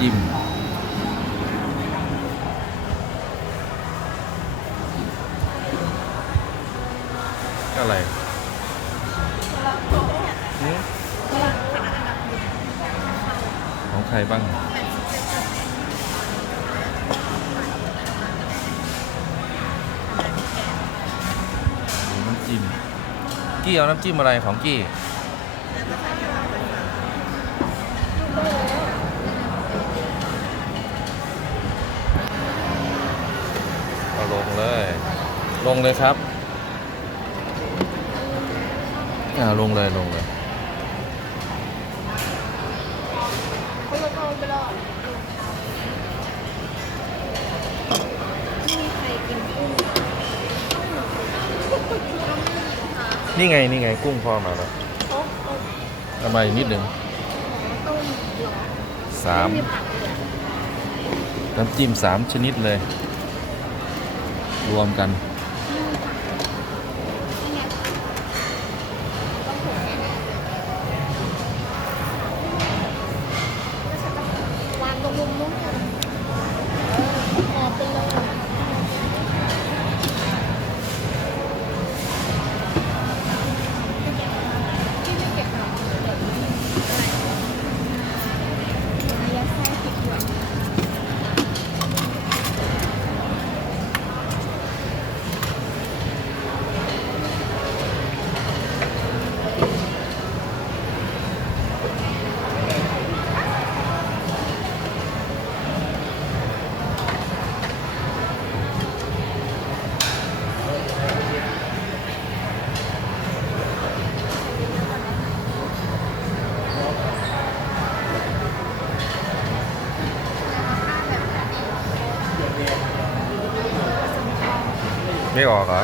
จิ้มอะไรนี่ของใครบ้างน้ำจิ้มกี้เอาน้ำจิ้มอะไรของกี้เอาลงเลยครับลงเลยนี่ไงกุ้งพอมาแล้วทำไมนิดหนึ่ง3น้ำจิ้ม3ชนิดเลยรวมกันวางตรงมุมนู้นกันพอไปเลยที่ไม่เก็บหรอกยัดไส้ผิดด้วย ไม่ออกเหรอ